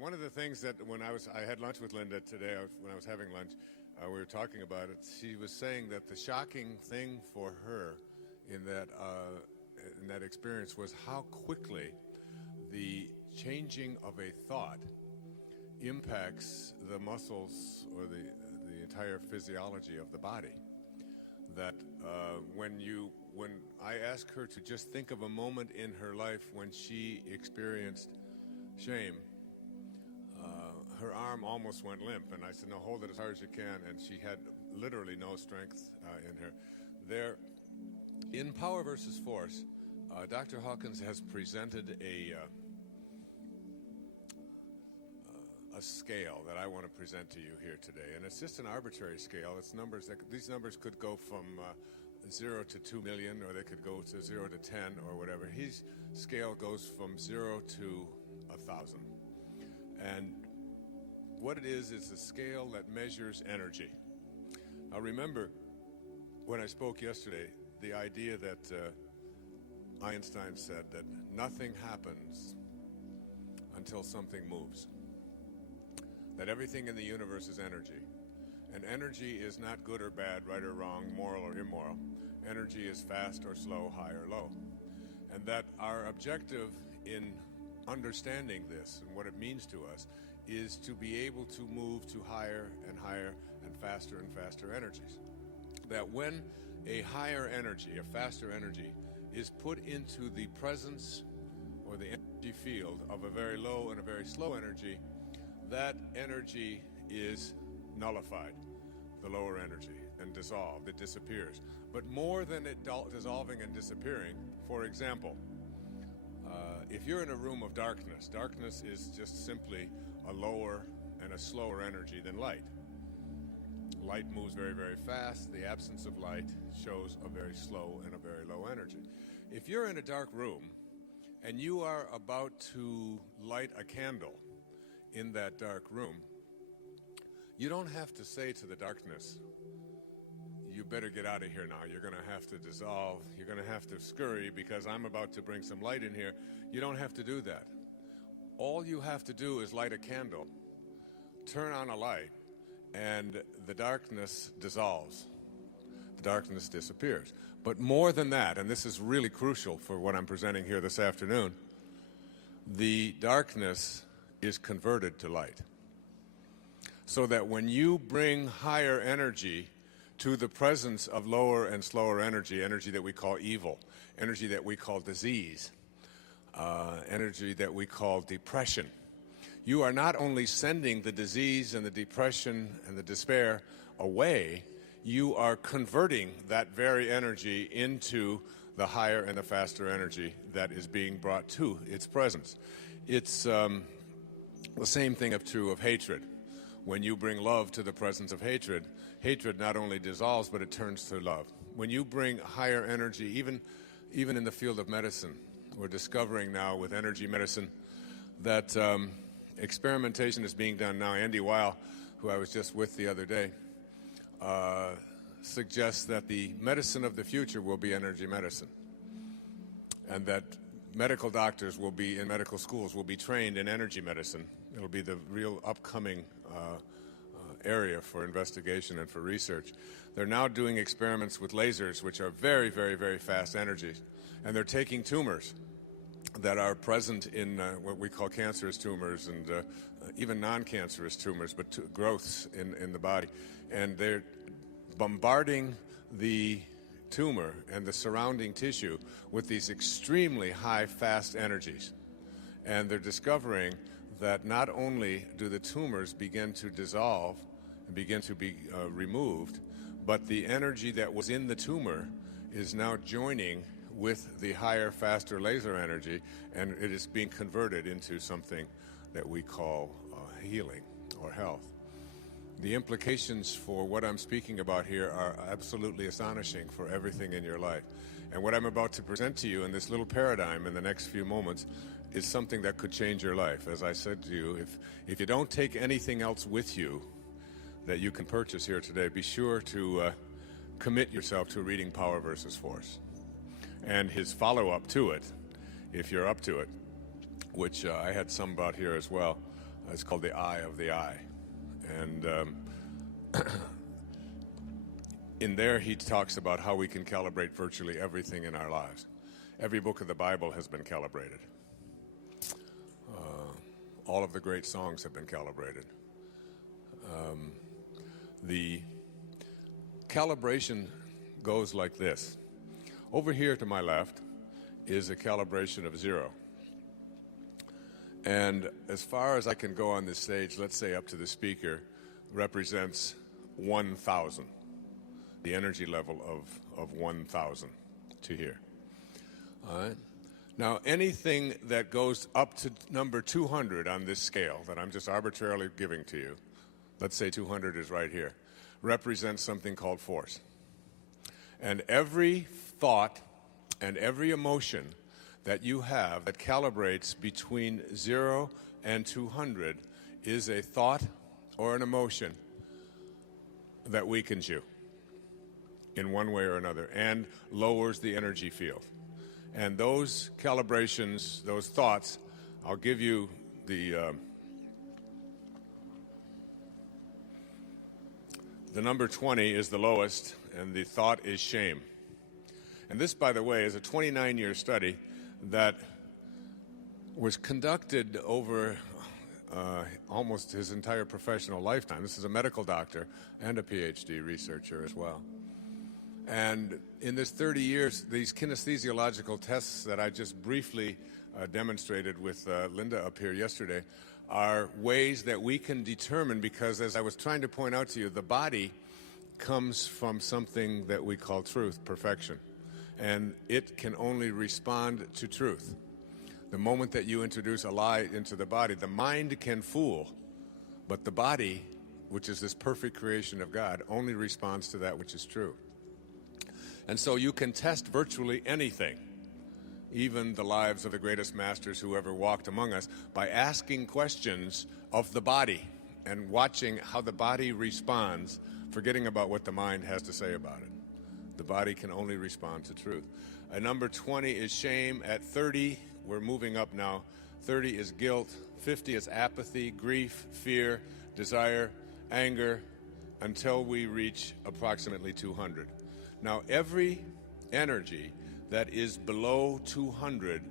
One of the things that I had lunch with Linda today, when I was having lunch, we were talking about it. She was saying that the shocking thing for her in that experience was how quickly the changing of a thought impacts the muscles or the entire physiology of the body. That when I asked her to just think of a moment in her life when she experienced shame, her arm almost went limp, and I said, no, hold it as hard as you can, and she had literally no strength in her. There, in Power versus Force, Dr. Hawkins has presented a scale that I want to present to you here today, and it's just an arbitrary scale. It's numbers these numbers could go from 0 to 2 million, or they could go to 0 to 10, or whatever. His scale goes from 0 to 1,000, and what it is a scale that measures energy. Now remember, when I spoke yesterday, the idea that Einstein said that nothing happens until something moves. That everything in the universe is energy. And energy is not good or bad, right or wrong, moral or immoral. Energy is fast or slow, high or low. And that our objective in understanding this and what it means to us is to be able to move to higher and higher and faster energies. That when a higher energy, a faster energy, is put into the presence or the energy field of a very low and a very slow energy, that energy is nullified, the lower energy, and dissolved. It disappears. But more than it dissolving and disappearing, for example, if you're in a room of darkness, darkness is just simply a lower and a slower energy than light. Light moves very, very fast. The absence of light shows a very slow and a very low energy. If you're in a dark room and you are about to light a candle in that dark room, you don't have to say to the darkness, you better get out of here now. You're going to have to dissolve. You're going to have to scurry because I'm about to bring some light in here. You don't have to do that. All you have to do is light a candle, turn on a light, and the darkness dissolves. The darkness disappears. But more than that, and this is really crucial for what I'm presenting here this afternoon, the darkness is converted to light. So that when you bring higher energy to the presence of lower and slower energy, energy that we call evil, energy that we call disease, energy that we call depression, you are not only sending the disease and the depression and the despair away, you are converting that very energy into the higher and the faster energy that is being brought to its presence. It's the same thing true of hatred. When you bring love to the presence of hatred, hatred not only dissolves, but it turns to love. When you bring higher energy, even in the field of medicine, we're discovering now with energy medicine that experimentation is being done now. Andy Weil, who I was just with the other day, suggests that the medicine of the future will be energy medicine, and that medical doctors will be in medical schools, will be trained in energy medicine. It'll be the real upcoming area for investigation and for research. They're now doing experiments with lasers, which are very, very, very fast energies, and they're taking tumors that are present in what we call cancerous tumors and even non-cancerous tumors, but growths in the body, and they're bombarding the tumor and the surrounding tissue with these extremely high, fast energies. And they're discovering that not only do the tumors begin to dissolve and begin to be removed, but the energy that was in the tumor is now joining with the higher, faster laser energy, and it is being converted into something that we call healing or health. The implications for what I'm speaking about here are absolutely astonishing for everything in your life. And what I'm about to present to you in this little paradigm in the next few moments is something that could change your life. As I said to you, if you don't take anything else with you that you can purchase here today, be sure to commit yourself to reading Power versus Force and his follow-up to it, if you're up to it, which I had some about here as well. It's called the eye of the eye. And in there he talks about how we can calibrate virtually everything in our lives. Every book of the Bible has been calibrated. All of the great songs have been calibrated. The calibration goes like this. Over here to my left is a calibration of 0. And as far as I can go on this stage, let's say up to the speaker, represents 1,000. The energy level of 1,000 to here. All right? Now, anything that goes up to number 200 on this scale that I'm just arbitrarily giving to you, let's say 200 is right here, represents something called force. And every thought and every emotion that you have that calibrates between 0 and 200 is a thought or an emotion that weakens you in one way or another and lowers the energy field. And those calibrations, those thoughts, I'll give you the number 20 is the lowest, and the thought is shame. And this, by the way, is a 29-year study that was conducted over almost his entire professional lifetime. This is a medical doctor and a PhD researcher as well. And in this 30 years, these kinesthesiological tests that I just briefly demonstrated with Linda up here yesterday are ways that we can determine, because as I was trying to point out to you, the body comes from something that we call truth, perfection. And it can only respond to truth. The moment that you introduce a lie into the body, the mind can fool, but the body, which is this perfect creation of God, only responds to that which is true. And so you can test virtually anything, even the lives of the greatest masters who ever walked among us, by asking questions of the body and watching how the body responds, forgetting about what the mind has to say about it. The body can only respond to truth. Number 20 is shame. At 30, we're moving up now. 30 is guilt. 50 is apathy, grief, fear, desire, anger, until we reach approximately 200. Now, every energy that is below 200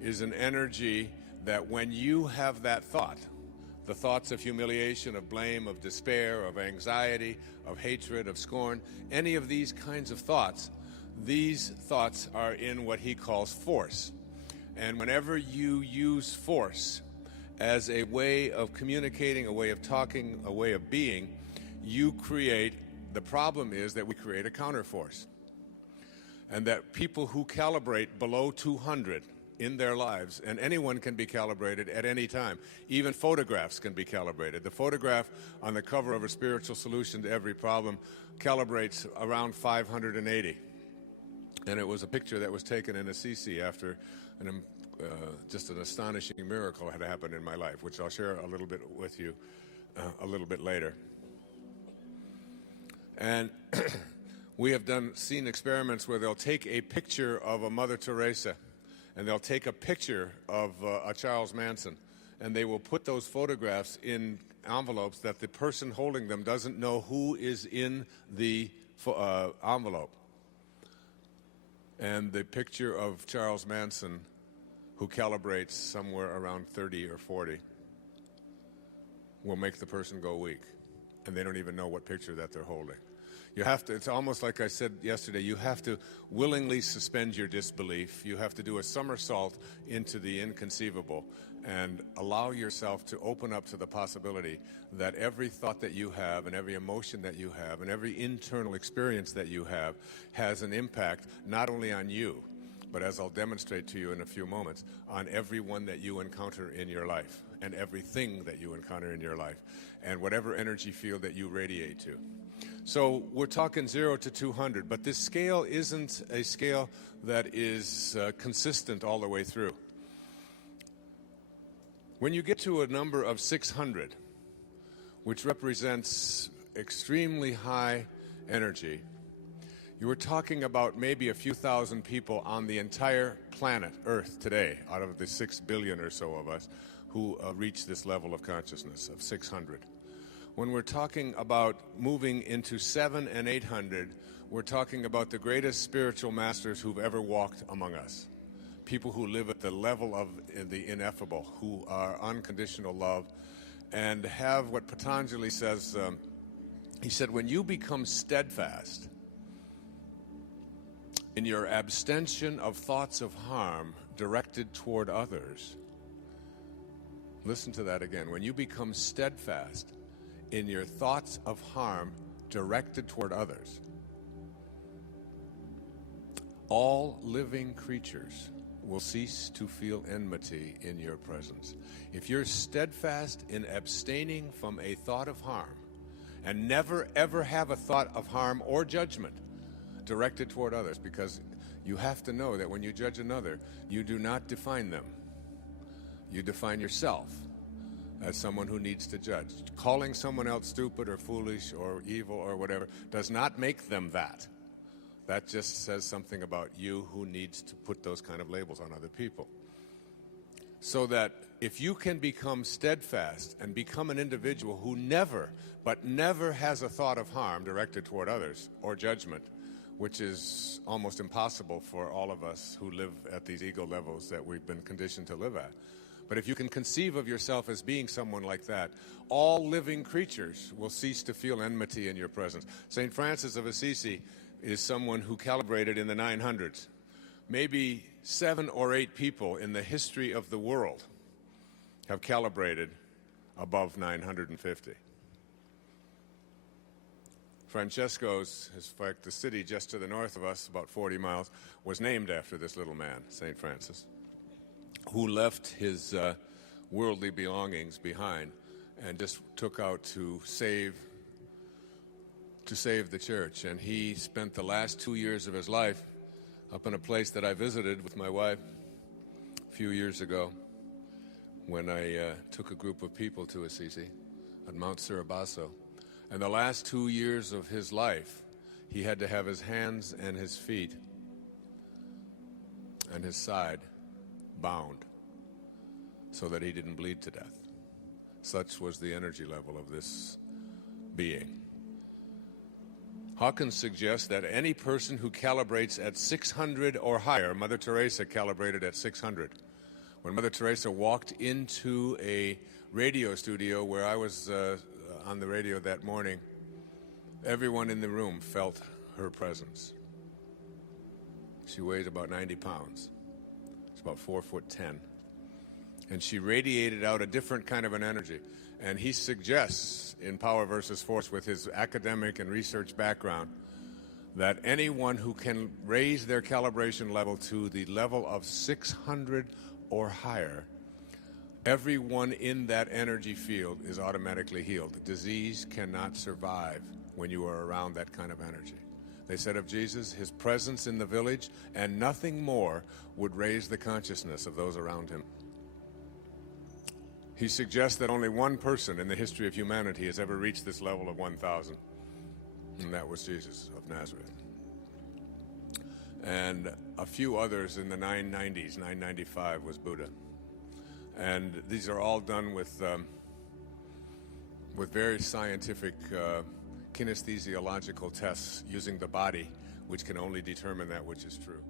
is an energy that when you have that thought, the thoughts of humiliation, of blame, of despair, of anxiety, of hatred, of scorn, any of these kinds of thoughts, these thoughts are in what he calls force. And whenever you use force as a way of communicating, a way of talking, a way of being, you create, the problem is that we create a counterforce. And that people who calibrate below 200 in their lives, and anyone can be calibrated at any time. Even photographs can be calibrated. The photograph on the cover of A Spiritual Solution to Every Problem calibrates around 580. And it was a picture that was taken in Assisi after just an astonishing miracle had happened in my life, which I'll share a little bit with you a little bit later. And we have seen experiments where they'll take a picture of a Mother Teresa, and they'll take a picture of a Charles Manson, and they will put those photographs in envelopes that the person holding them doesn't know who is in the envelope. And the picture of Charles Manson, who calibrates somewhere around 30 or 40, will make the person go weak, and they don't even know what picture that they're holding. You have to, it's almost like I said yesterday, you have to willingly suspend your disbelief. You have to do a somersault into the inconceivable and allow yourself to open up to the possibility that every thought that you have and every emotion that you have and every internal experience that you have has an impact not only on you, but as I'll demonstrate to you in a few moments, on everyone that you encounter in your life and everything that you encounter in your life and whatever energy field that you radiate to. So we're talking 0 to 200, but this scale isn't a scale that is consistent all the way through. When you get to a number of 600, which represents extremely high energy, you were talking about maybe a few thousand people on the entire planet Earth today, out of the 6 billion or so of us, who reach this level of consciousness of 600. When we're talking about moving into 700 and 800, we're talking about the greatest spiritual masters who've ever walked among us. People who live at the level of the ineffable, who are unconditional love, and have what Patanjali says, he said, when you become steadfast in your abstention of thoughts of harm directed toward others, listen to that again, when you become steadfast in your thoughts of harm directed toward others, all living creatures will cease to feel enmity in your presence. If you're steadfast in abstaining from a thought of harm, and never ever have a thought of harm or judgment directed toward others, because you have to know that when you judge another, you do not define them. You define yourself as someone who needs to judge. Calling someone else stupid or foolish or evil or whatever does not make them that. That just says something about you who needs to put those kind of labels on other people. So that if you can become steadfast and become an individual who never, but never has a thought of harm directed toward others or judgment, which is almost impossible for all of us who live at these ego levels that we've been conditioned to live at. But if you can conceive of yourself as being someone like that, all living creatures will cease to feel enmity in your presence. St. Francis of Assisi is someone who calibrated in the 900s. Maybe 7 or 8 people in the history of the world have calibrated above 950. Francesco's, in fact, the city just to the north of us, about 40 miles, was named after this little man, St. Francis, who left his worldly belongings behind and just took out to save the church. And he spent the last 2 years of his life up in a place that I visited with my wife a few years ago when I took a group of people to Assisi at Mount Suribasso. And the last 2 years of his life, he had to have his hands and his feet and his side bound so that he didn't bleed to death. Such was the energy level of this being. Hawkins suggests that any person who calibrates at 600 or higher, Mother Teresa calibrated at 600. When Mother Teresa walked into a radio studio where I was on the radio that morning, everyone in the room felt her presence. She weighed about 90 pounds. It's about 4'10". And she radiated out a different kind of an energy. And he suggests in Power versus Force, with his academic and research background, that anyone who can raise their calibration level to the level of 600 or higher, everyone in that energy field is automatically healed. Disease cannot survive when you are around that kind of energy. They said of Jesus, his presence in the village and nothing more would raise the consciousness of those around him. He suggests that only one person in the history of humanity has ever reached this level of 1,000, and that was Jesus of Nazareth. And a few others in the 990s, 995 was Buddha. And these are all done with very scientific kinesthesiological tests using the body, which can only determine that which is true.